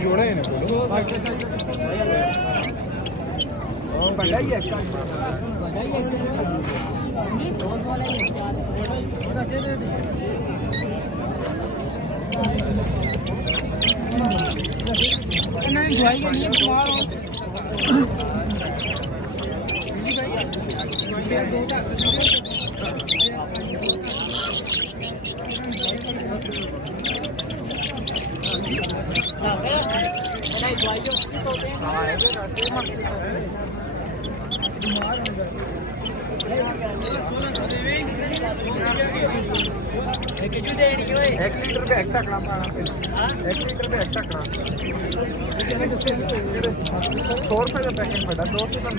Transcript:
जोड़ा है ना बढ़ाइए एक लीटर पे एक टकड़ा पाना 1 लीटर पे 1 टकड़ा 100 रुपए का पैकेट पड़ा 200 का